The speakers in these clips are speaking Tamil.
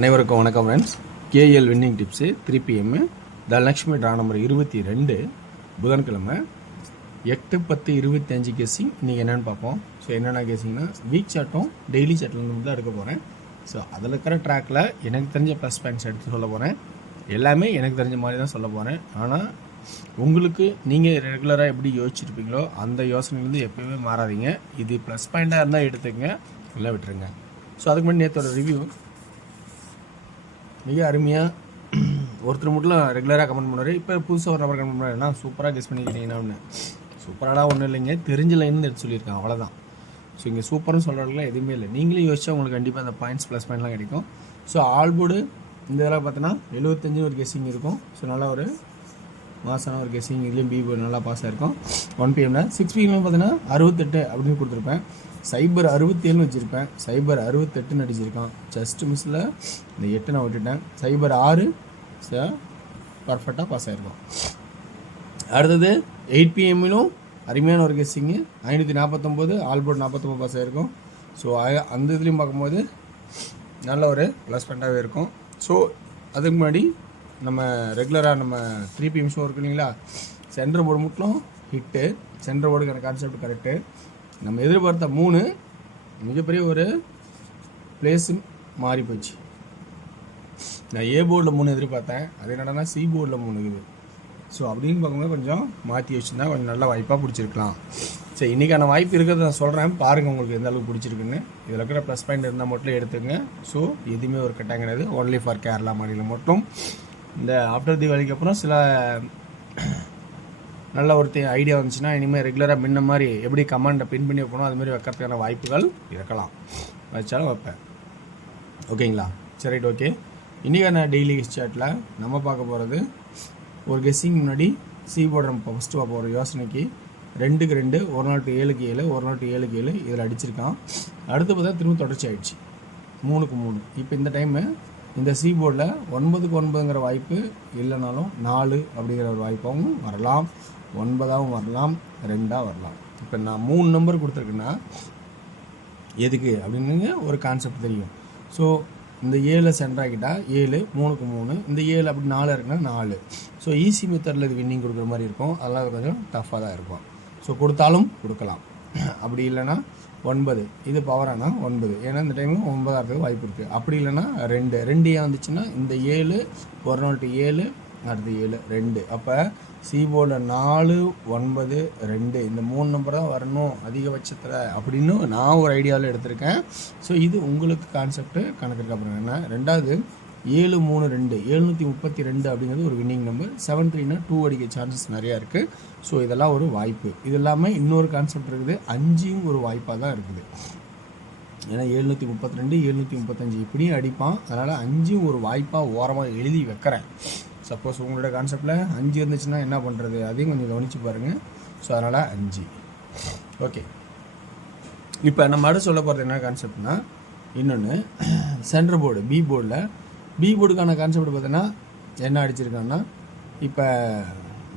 அனைவருக்கும் வணக்கம் friends. KL winning tips 3 PM Dhanalakshmi draw number 22 புதன்கிழமை 8/10/25 கெஸ்ஸிங். இன்றைக்கி என்னென்னு பார்ப்போம். ஸோ என்னென்ன கெஸ்ஸிங்னா வீக் சார்ட்டும் டெய்லி சார்ட்லேருந்து தான் எடுக்க போகிறேன். ஸோ அதில் இருக்கிற ட்ராக்கில் எனக்கு தெரிஞ்ச ப்ளஸ் பாயிண்ட்ஸ் எடுத்து சொல்ல போகிறேன். எல்லாமே எனக்கு தெரிஞ்ச மாதிரி தான் சொல்ல போகிறேன். ஆனால் உங்களுக்கு நீங்கள் ரெகுலராக எப்படி யோசிச்சுருப்பீங்களோ அந்த யோசனைலேருந்து எப்போயுமே மாறாதீங்க. இது ப்ளஸ் பாயிண்ட்டாக இருந்தால் எடுத்துக்கங்க, இல்லை விட்டுருங்க. ஸோ அதுக்கு முன்னாடி நேற்றோட ரிவ்யூ மிக அருமையாக ஒருத்தர் மட்டும் ரெகுலராக கமெண்ட் பண்ணுவார். இப்போ புதுசாக ஒரு நபர் கமெண்ட் பண்ணுறாருன்னா சூப்பராக கெஸ் பண்ணிக்கிறீங்கன்னா ஒன்று சூப்பராக ஒன்றும் இல்லைங்க, தெரிஞ்ச லைன்னு எடுத்து சொல்லியிருக்கேன், அவ்வளோதான். ஸோ இங்கே சூப்பர்னு சொல்கிறதுலாம் எதுவுமே இல்லை. நீங்களே யோசிச்சா உங்களுக்கு கண்டிப்பாக அந்த பாயிண்ட்ஸ் ப்ளஸ் பாயிண்ட்லாம் கிடைக்கும். ஸோ ஆல் போர்டு இந்த இதெல்லாம் பார்த்தோன்னா 75 ஒரு கெஸ்ஸிங் இருக்கும். ஸோ நல்லா ஒரு மாசான ஒரு கெஸ்ஸிங். இதுலேயும் பி போர்டு நல்லா பாஸ் ஆகிருக்கும். 1 PM 6 PM பார்த்தீங்கன்னா 68 அப்படின்னு கொடுத்துருப்பேன். சைபர் 67 வச்சுருப்பேன். சைபர் 68 அடிச்சிருக்கான். ஜஸ்ட் மிஸ்ஸில் இந்த 8 நான் விட்டுட்டேன். சைபர் 6 பர்ஃபெக்டாக பாஸ் ஆகிருக்கும். அடுத்தது 8 PM அருமையான ஒரு கெஸ்ஸிங்கு 549 ஆல்போர்ட் 49 பாஸ் ஆகிருக்கும். ஸோ அந்த இதுலேயும் பார்க்கும்போது நல்ல ஒரு ப்ளஸ் பாயிண்ட்டாகவே இருக்கும். ஸோ அதுக்கு முன்னாடி நம்ம ரெகுலராக நம்ம 3 PM ஷோ இருக்கு இல்லைங்களா, சென்டர் போர்டு மட்டும் ஹிட்டு. சென்டர் போர்டுக்கான கான்செப்ட் கரெக்டு. நம்ம எதிர்பார்த்த 3 மிகப்பெரிய ஒரு பிளேஸு மாறி போச்சு. நான் ஏ போர்டில் 3 எதிர்பார்த்தேன், அது என்னன்னா சி போர்டில் 3 இருக்குது. ஸோ அப்படின்னு பார்க்கும்போது கொஞ்சம் மாற்றி வச்சுருந்தா கொஞ்சம் நல்ல வாய்ப்பாக பிடிச்சிருக்கலாம். சரி, இன்றைக்கான வாய்ப்பு இருக்கிறத நான் சொல்கிறேன், பாருங்கள் உங்களுக்கு எந்த அளவுக்கு பிடிச்சிருக்குன்னு. இதில் இருக்கிற ப்ளஸ் பாயிண்ட் இருந்தால் மட்டும் எடுத்துங்க. ஸோ எதுவுமே ஒரு கட்டாயம் கிடையாது. ஒன்லி ஃபார் கேரளா மாநிலம் மட்டும். இந்த ஆஃப்டர் தீபாவளிக்கு அப்புறம் சில நல்ல ஒரு ஐடியா வந்துச்சுன்னா இனிமேல் ரெகுலராக முன்ன மாதிரி எப்படி கமெண்டை பின் பண்ணி வைக்கணும் அதுமாதிரி வைக்கிறதுக்கான வாய்ப்புகள் இருக்கலாம். வச்சாலும் வைப்பேன். ஓகேங்களா? சரி, ரைட், ஓகே. இன்றைக்கான டெய்லி சார்ட்டில் நம்ம பார்க்க போகிறது ஒரு கெஸ்ஸிங். முன்னாடி சி போர்டு நம்ம ஃபஸ்ட்டு பார்ப்போம். ஒரு யோசனைக்கு 2க்கு 2, ஒரு நாள் டு 7க்கு 7, ஒரு நாள் டு 7க்கு 7 இதில் அடிச்சிருக்கான். அடுத்து பார்த்தா திரும்ப தொடர்ச்சி ஆகிடுச்சு 3க்கு 3. இப்போ இந்த டைமு இந்த சி போர்டில் 9க்கு 9ங்கிற வாய்ப்பு இல்லைனாலும் 4 அப்படிங்கிற ஒரு வாய்ப்பாகவும் வரலாம், 9ஆகவும் வரலாம், 2ஆக வரலாம். இப்போ நான் 3 நம்பர் கொடுத்துருக்கேன்னா எதுக்கு அப்படின்னு ஒரு கான்செப்ட் தெரியும். ஸோ இந்த 7 சென்டராகிட்டால் 7, 3க்கு 3, இந்த 7 அப்படி 4 இருக்குன்னா 4. ஸோ ஈஸி மெத்தடில் இது வின்னிங் கொடுக்குற மாதிரி இருக்கும். அதெல்லாம் கொஞ்சம் டஃப்பாக தான் இருக்கும். ஸோ கொடுத்தாலும் கொடுக்கலாம். அப்படி இல்லைன்னா 9 இது பவரானா 9, ஏன்னா இந்த டைமு 9 ஆகிறதுக்கு வாய்ப்பு இருக்குது. அப்படி இல்லைன்னா 2 ஏன் வந்துச்சுன்னா இந்த 7, ஒரு நாள் டு 7, அடுத்து 7, 2. அப்போ சி போர்டில் 4, 9, 2 இந்த 3 நம்பர் தான் வரணும் அதிகபட்சத்தில் அப்படின்னு நான் ஒரு ஐடியாவில் எடுத்திருக்கேன். ஸோ இது உங்களுக்கு கான்செப்ட்டு கணக்கு. அப்புறம் என்ன, ரெண்டாவது 7, 3, 2 732 அப்படிங்கிறது ஒரு வின்னிங் நம்பர். 7-3னா 2 அடிக்க சான்சஸ் நிறையா இருக்குது. ஸோ இதெல்லாம் ஒரு வாய்ப்பு. இது இல்லாமல் இன்னொரு கான்செப்ட் இருக்குது, 5யும் ஒரு வாய்ப்பாக தான் இருக்குது. ஏன்னா 732, 735 இப்படியும் அடிப்பான். அதனால் 5யும் ஒரு வாய்ப்பாக ஓரமாக எழுதி வைக்கிறேன். சப்போஸ் உங்களோட கான்செப்டில் 5 இருந்துச்சுன்னா என்ன பண்ணுறது, அதையும் கொஞ்சம் கவனித்து பாருங்கள். ஸோ அதனால் 5. ஓகே, இப்போ நம்ம அடுத்து சொல்ல போகிறது என்ன கான்செப்ட்னா, இன்னொன்று சென்டர் போர்டு பி போர்டுக்கான கான்செப்ட் பார்த்தீங்கன்னா என்ன அடிச்சிருக்காங்கன்னா, இப்போ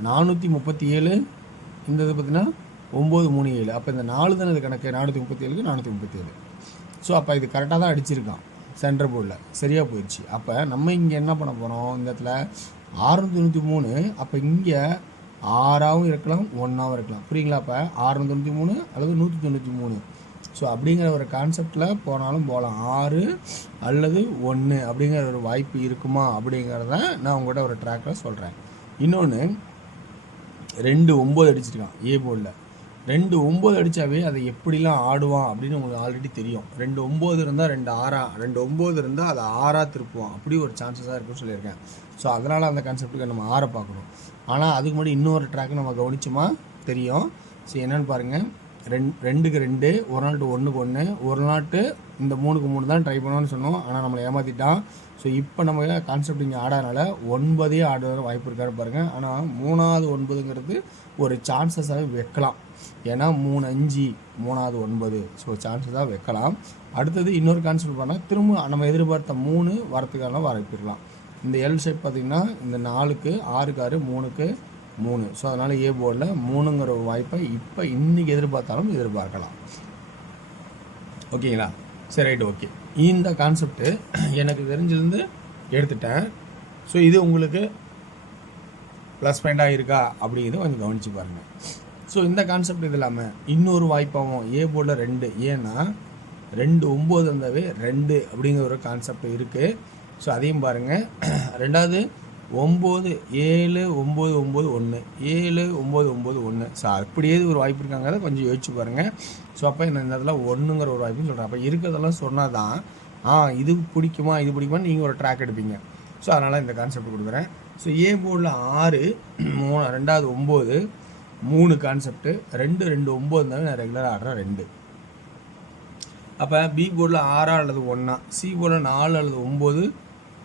437 இந்த இது பார்த்தீங்கன்னா 937. அப்போ இந்த 4 தானே இது கணக்கு, 437க்கு 437. ஸோ அப்போ இது கரெக்டாக தான் அடிச்சிருக்கான் சென்டர் போர்டில், சரியாக போயிடுச்சு. அப்போ நம்ம இங்கே என்ன பண்ண போகிறோம், இந்த இடத்துல 693. அப்போ இங்கே 6ஆகவும் இருக்கலாம், 1ஆகவும் இருக்கலாம், புரியுங்களா? அப்போ 693 அல்லது 193. ஸோ அப்படிங்கிற ஒரு கான்செப்டில் போனாலும் போகலாம். 6 அல்லது 1 அப்படிங்கிற ஒரு வாய்ப்பு இருக்குமா அப்படிங்கிறத நான் உங்கள்கிட்ட ஒரு ட்ராக்கில் சொல்கிறேன். இன்னொன்று 2 9 அடிச்சிருக்கான் ஏ போர்டில். 2 9 அடித்தாவே அதை எப்படிலாம் ஆடுவான் அப்படின்னு உங்களுக்கு ஆல்ரெடி தெரியும். 2 9 இருந்தால் 2 6, 2 9 இருந்தால் அதை 6ஆக திருப்புவான். அப்படி ஒரு சான்சஸாக இருக்குன்னு சொல்லியிருக்கேன். ஸோ அதனால் அந்த கான்செப்ட்டுக்கு நம்ம 6 பார்க்கணும். ஆனால் அதுக்கு முன்னாடி இன்னொரு ட்ராக்கு நம்ம கவனிச்சோமா தெரியும். ஸோ என்னென்னு பாருங்கள், 2க்கு 2, ஒரு நாள் டு 1க்கு 1, ஒரு நாள் டு இந்த 3க்கு 3 தான் ட்ரை பண்ணுவோன்னு சொன்னோம். ஆனால் நம்மளை ஏமாற்றிட்டான். ஸோ இப்போ நம்ம கான்செப்ட் இங்கே ஆடாதனால 9 ஆடுற வாய்ப்பு இருக்கான்னு பாருங்கள். ஆனால் 3வது 9ங்கிறது ஒரு சான்சஸாகவே வைக்கலாம். ஏன்னா 3 5, 3வது 9. ஸோ சான்சஸாக வைக்கலாம். அடுத்தது இன்னொரு கான்செப்ட் பண்ணால் திரும்ப நம்ம எதிர்பார்த்த 3 வரத்துக்கான வாய்ப்பு இருக்கலாம். இந்த எல் ஷேப் பார்த்திங்கன்னா இந்த 4க்கு 6க்கு 6, 3க்கு 3. ஸோ அதனால் ஏ போர்டில் 3ங்கிற ஒரு வாய்ப்பை இப்போ இன்றைக்கி எதிர்பார்த்தாலும் எதிர்பார்க்கலாம். ஓகேங்களா? சரி, ரைட்டு, ஓகே. இந்த கான்செப்ட்டு எனக்கு தெரிஞ்சிருந்து எடுத்துட்டேன். ஸோ இது உங்களுக்கு ப்ளஸ் பாயிண்ட்டாக இருக்கா அப்படிங்கிறத கொஞ்சம் கவனித்து பாருங்கள். ஸோ இந்த கான்செப்ட் இது இல்லாமல் இன்னொரு வாய்ப்பாகவும் ஏ போர்டில் 2, ஏன்னா 2 9 வந்தாவே 2 அப்படிங்கிற ஒரு கான்செப்ட் இருக்குது. ஸோ அதையும் பாருங்கள். ரெண்டாவது 9 7 9 9 1 7 9 9 1. ஸோ அப்படியே ஒரு வாய்ப்பு இருக்காங்கிறத கொஞ்சம் யோசிச்சு பாருங்கள். ஸோ அப்போ இந்த இடத்துல 1ங்கிற ஒரு வாய்ப்புன்னு சொல்கிறேன். அப்போ இருக்கிறதெல்லாம் சொன்னால் தான் இது பிடிக்குமா இது பிடிக்குமான்னு நீங்கள் ஒரு ட்ராக் எடுப்பீங்க. ஸோ அதனால் இந்த கான்செப்ட் கொடுக்குறேன். ஸோ ஏ போர்டில் 6 3 ரெண்டாவது 9 3 கான்செப்ட்டு 2 2 9 இருந்தாலும் நான் ரெகுலராக ஆடுறேன் 2. அப்போ பி போர்டில் 6 அல்லது 1, சி போர்டில் 4 அல்லது 9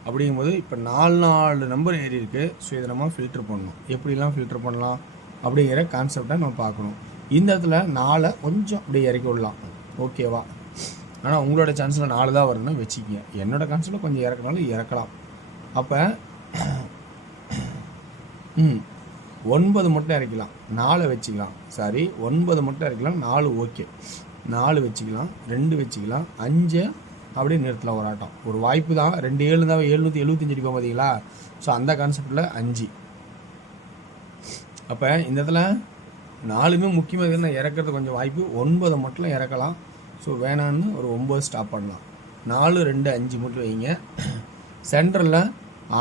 அப்படிங்கும்போது இப்போ 4 நம்பர் ஏறி இருக்குது. ஸோ இதை நம்ம ஃபில்ட்ரு பண்ணணும். எப்படிலாம் ஃபில்ட்ரு பண்ணலாம் அப்படிங்கிற கான்செப்டை நம்ம பார்க்கணும். இந்த இடத்துல 4 கொஞ்சம் அப்படியே இறக்கி விடலாம், ஓகேவா? ஆனால் உங்களோட சான்ஸில் 4 தான் வருதுன்னா வச்சுக்கிங்க. என்னோட கான்செப்டில் கொஞ்சம் இறக்கினாலும் இறக்கலாம். அப்போ 9 மட்டும் இறக்கலாம், 4 வச்சுக்கலாம். 9 மட்டும் இறக்கலாம், 4 ஓகே, 4 வச்சுக்கலாம், 2 வச்சுக்கலாம், 5 அப்படியே நிறுத்தலாம். ஒரு ஆட்டம் ஒரு வாய்ப்பு தான். 2 7 இருந்தால் 775 அடிப்போம் பார்த்தீங்களா? ஸோ அந்த கான்செப்டில் 5. அப்போ இந்த இடத்துல 4மே முக்கியமாக இதுன்னு இறக்கிறது கொஞ்சம் வாய்ப்பு. 9 மட்டும் இறக்கலாம். ஸோ வேணான்னு ஒரு 9 ஸ்டாப் பண்ணலாம். 4 2 5 மட்டும் வைங்க. சென்டரில்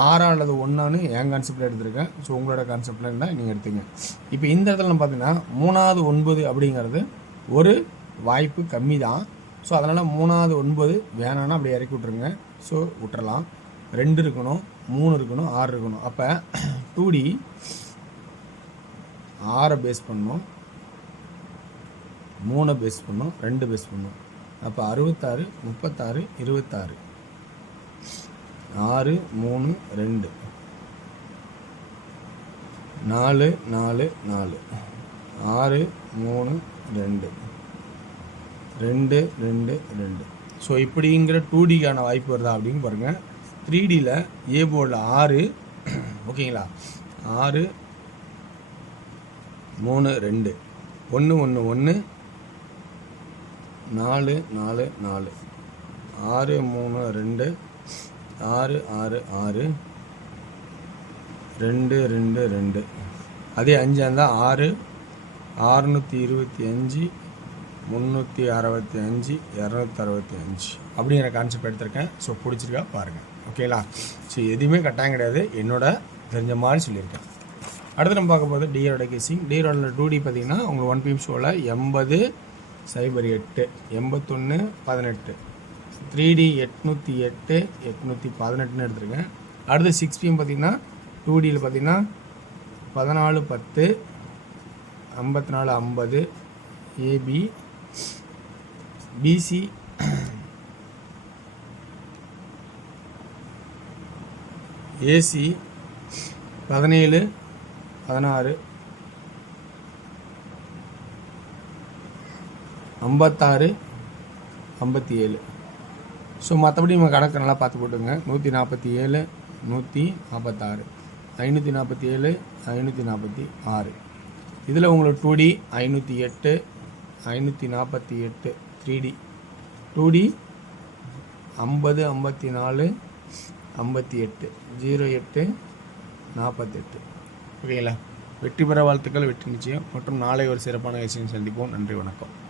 6 அல்லது 1 என் கான்செப்டில் எடுத்திருக்கேன். ஸோ உங்களோட கான்செப்டில் இருந்தால் நீங்கள் எடுத்துங்க. இப்போ இந்த இடத்துல நம்ம பார்த்தீங்கன்னா 3வது 9 அப்படிங்கிறது ஒரு வாய்ப்பு கம்மி தான். ஸோ அதனால் 3வது 9 வேணான்னா அப்படியே இறக்கி விட்ருங்க. ஸோ விட்டுறலாம். 2 இருக்கணும், 3 இருக்கணும், 6 இருக்கணும். அப்போ 2D 6 பேஸ் பண்ணணும், 3 பேஸ் பண்ணணும், 2 பேஸ் பண்ணணும். அப்போ 66 36 26 6 3 2 4 4 4 6 3 2 2 2 2. ஸோ இப்படிங்கிற 2Dக்கான வாய்ப்பு வருதா அப்படின்னு பாருங்கள். 3Dயில் ஏ போர்டில் 6 ஓகேங்களா? 6 3 2 1 1 1 4 4 4 6 3 2 6 6 6 2 2 2. அதே 5 இருந்தால் 6 625 365 265 அப்படிங்கிற கான்செப்ட் எடுத்திருக்கேன். ஸோ பிடிச்சிருக்கா பாருங்கள், ஓகேங்களா? ஸோ எதுவுமே கட்டாயம் கிடையாது, என்னோட தெரிஞ்ச மாதிரி சொல்லியிருக்கேன். அடுத்து நம்ம பார்க்க போது டிஆரோட கேசிங். டிஆரோட 2D பார்த்தீங்கன்னா உங்களுக்கு 1 PM ஷோவில் 80 08 81 18 3D 808 818 எடுத்துருக்கேன். அடுத்து 6 PM பார்த்தீங்கன்னா 2Dயில் பார்த்தீங்கன்னா 14 10 54 50 ஏபி பிசி ஏசி 17 16 56 57. ஸோ மற்றபடி நம்ம கணக்கு நல்லா பார்த்து போட்டுங்க. 147 146 547 546. இதில் உங்களுக்கு 2D 508 548 3D 2D 50 54 58 08 48. ஓகேங்களா? வெற்றி பெற வாழ்த்துக்கள், வெற்றி நிச்சயம். மற்றும் நாளை ஒரு சிறப்பான விஷயம் சந்திப்போம். நன்றி, வணக்கம்.